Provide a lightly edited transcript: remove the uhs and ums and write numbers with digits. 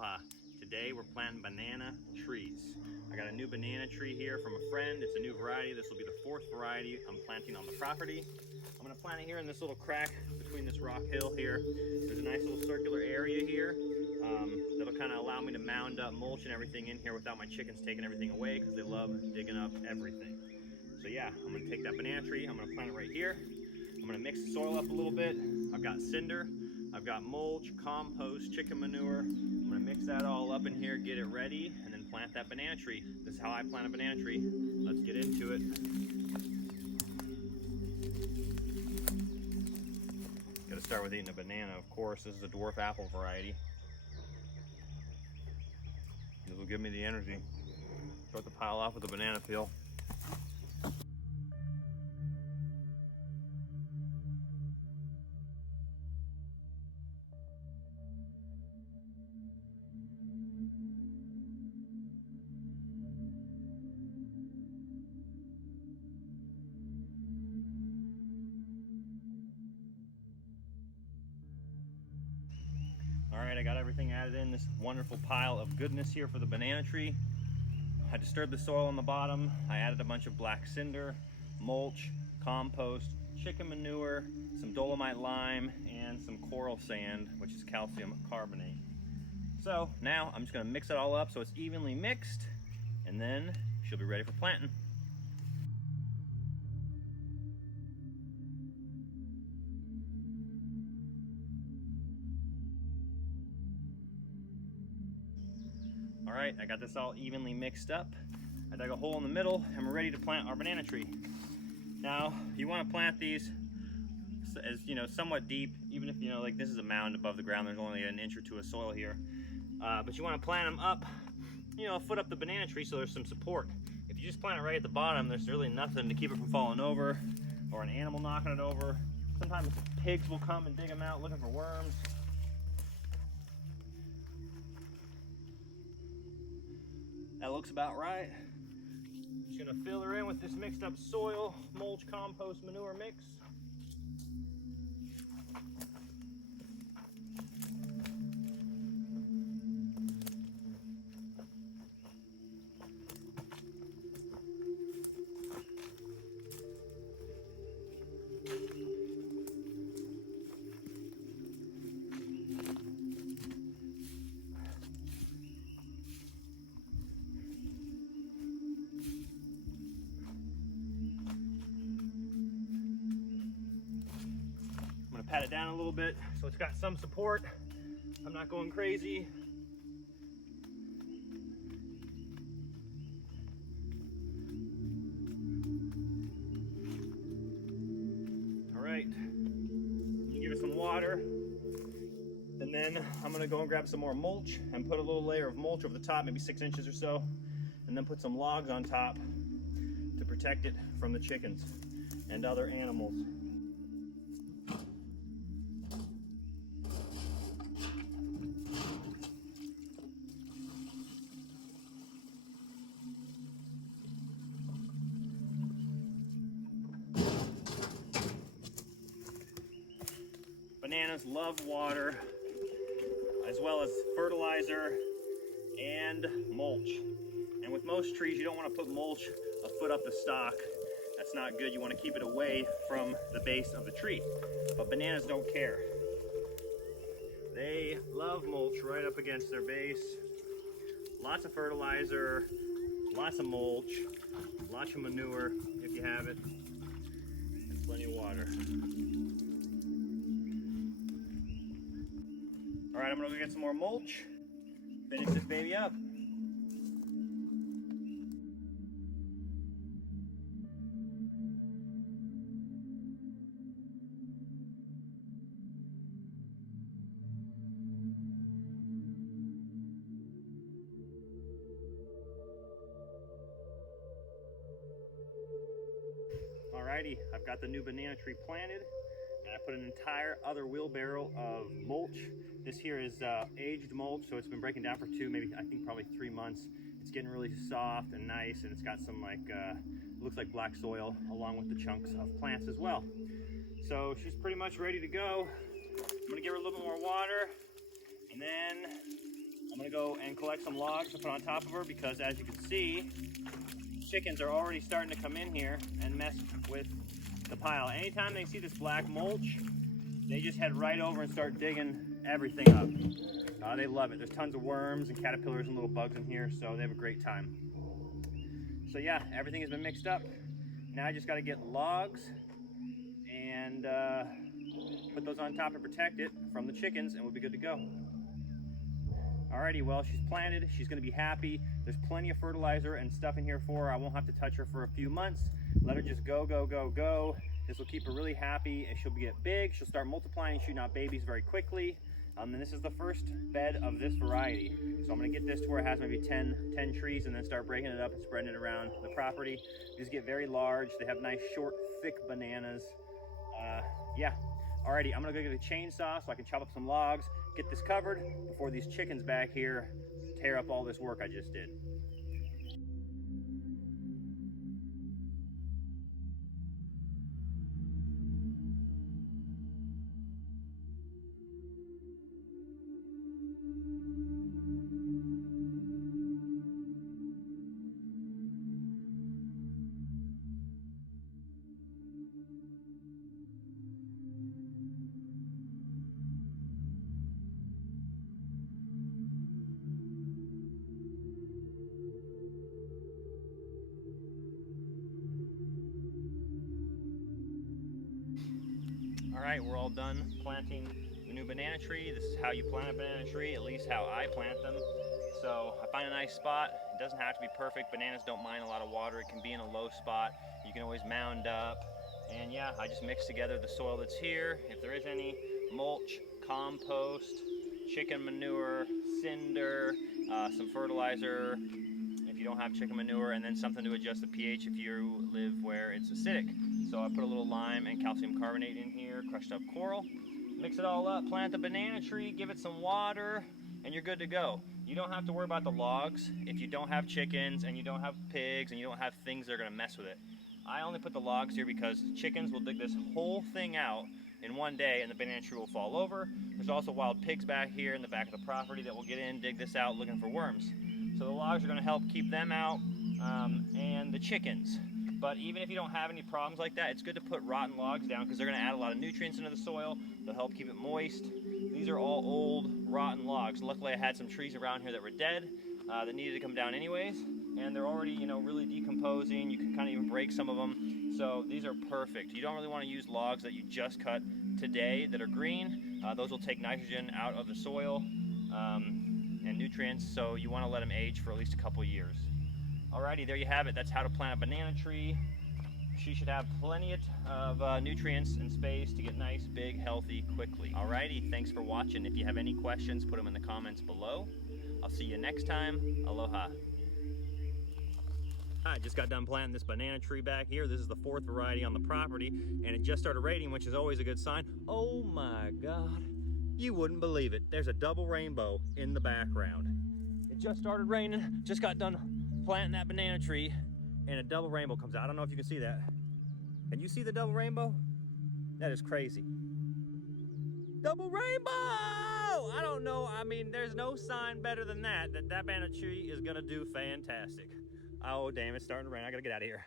Aloha. Today we're planting banana trees. I got a new banana tree here from a friend. It's a new variety. This will be the 4th variety I'm planting on the property. I'm gonna plant it here in this little crack between this rock hill here. There's a nice little circular area here that'll kind of allow me to mound up mulch and everything in here without my chickens taking everything away because they love digging up everything. So yeah, I'm gonna take that banana tree, I'm gonna plant it right here. I'm gonna mix the soil up a little bit. I've got cinder, I've got mulch, compost, chicken manure. I'm gonna mix that all up in here, get it ready, and then plant that banana tree. This is how I plant a banana tree. Let's get into it. Gotta start with eating a banana, of course. This is a dwarf apple variety. This will give me the energy. Start the pile off with a banana peel. All right, I got everything added in this wonderful pile of goodness here for the banana tree. I disturbed the soil on the bottom. I added a bunch of black cinder, mulch, compost, chicken manure, some dolomite lime, and some coral sand, which is calcium carbonate. So now I'm just gonna mix it all up so it's evenly mixed, and then she'll be ready for planting. All right, I got this all evenly mixed up. I dug a hole in the middle and we're ready to plant our banana tree. Now, you want to plant these as, somewhat deep, even if, like this is a mound above the ground, there's only an inch or two of soil here. But you want to plant them up, a foot up the banana tree so there's some support. If you just plant it right at the bottom, there's really nothing to keep it from falling over or an animal knocking it over. Sometimes pigs will come and dig them out looking for worms. That looks about right. Just gonna fill her in with this mixed up soil, mulch, compost, manure mix. Pat it down a little bit so it's got some support. I'm not going crazy. All right, give it some water. And then I'm gonna go and grab some more mulch and put a little layer of mulch over the top, maybe 6 inches or so, and then put some logs on top to protect it from the chickens and other animals. Bananas love water, as well as fertilizer and mulch. And with most trees, you don't want to put mulch a foot up the stalk. That's not good. You want to keep it away from the base of the tree. But bananas don't care. They love mulch right up against their base. Lots of fertilizer, lots of mulch, lots of manure if you have it, and plenty of water. All right, I'm gonna go get some more mulch, finish this baby up. Alrighty, I've got the new banana tree planted. And I put an entire other wheelbarrow of mulch. This here is aged mulch, so it's been breaking down for probably 3 months. It's getting really soft and nice, and it's got some looks like black soil along with the chunks of plants as well. So she's pretty much ready to go. I'm gonna give her a little bit more water, and then I'm gonna gonna go and collect some logs to put on top of her because, as you can see, chickens are already starting to come in here and mess with the pile. Anytime they see this black mulch, they just head right over and start digging everything up. They love it. There's tons of worms and caterpillars and little bugs in here, so they have a great time. So yeah, everything has been mixed up. Now I just got to get logs and put those on top to protect it from the chickens, and we'll be good to go. Alrighty, well, she's planted. She's going to be happy. There's plenty of fertilizer and stuff in here for her. I won't have to touch her for a few months. Let her just go, go, go, go. This will keep her really happy, and she'll get big. She'll start multiplying and shooting out babies very quickly. And this is the first bed of this variety. So I'm going to get this to where it has maybe 10 trees, and then start breaking it up and spreading it around the property. These get very large. They have nice, short, thick bananas. Yeah. Alrighty, I'm going to go get a chainsaw so I can chop up some logs, get this covered before these chickens back here tear up all this work I just did. All right, we're all done planting the new banana tree. This is how you plant a banana tree, at least how I plant them. So I find a nice spot. It doesn't have to be perfect. Bananas don't mind a lot of water. It can be in a low spot. You can always mound up. And yeah, I just mix together the soil that's here. If there is any mulch, compost, chicken manure, cinder, some fertilizer, if you don't have chicken manure, and then something to adjust the pH if you live where it's acidic. So I put a little lime and calcium carbonate in here, crushed up coral, mix it all up, plant the banana tree, give it some water, and you're good to go. You don't have to worry about the logs if you don't have chickens and you don't have pigs and you don't have things that are gonna mess with it. I only put the logs here because chickens will dig this whole thing out in one day and the banana tree will fall over. There's also wild pigs back here in the back of the property that will get in, dig this out looking for worms. So the logs are gonna help keep them out and the chickens. But even if you don't have any problems like that, it's good to put rotten logs down because they're going to add a lot of nutrients into the soil. They'll help keep it moist. These are all old, rotten logs. Luckily, I had some trees around here that were dead that needed to come down anyways. And they're already, really decomposing. You can kind of even break some of them. So these are perfect. You don't really want to use logs that you just cut today that are green. Those will take nitrogen out of the soil and nutrients. So you want to let them age for at least a couple years. Alrighty, there you have it. That's how to plant a banana tree. She should have plenty of nutrients and space to get nice, big, healthy, quickly. Alrighty, thanks for watching. If you have any questions, put them in the comments below. I'll see you next time. Aloha. I just got done planting this banana tree back here. This is the 4th variety on the property, and it just started raining, which is always a good sign. Oh my God, you wouldn't believe it. There's a double rainbow in the background. It just started raining, just got done planting that banana tree, and a double rainbow comes out. I don't know if you can see that. Can you see the double rainbow? That is crazy. Double rainbow! I don't know. I mean, there's no sign better than that banana tree is gonna do fantastic. Oh, damn, it's starting to rain. I gotta get out of here.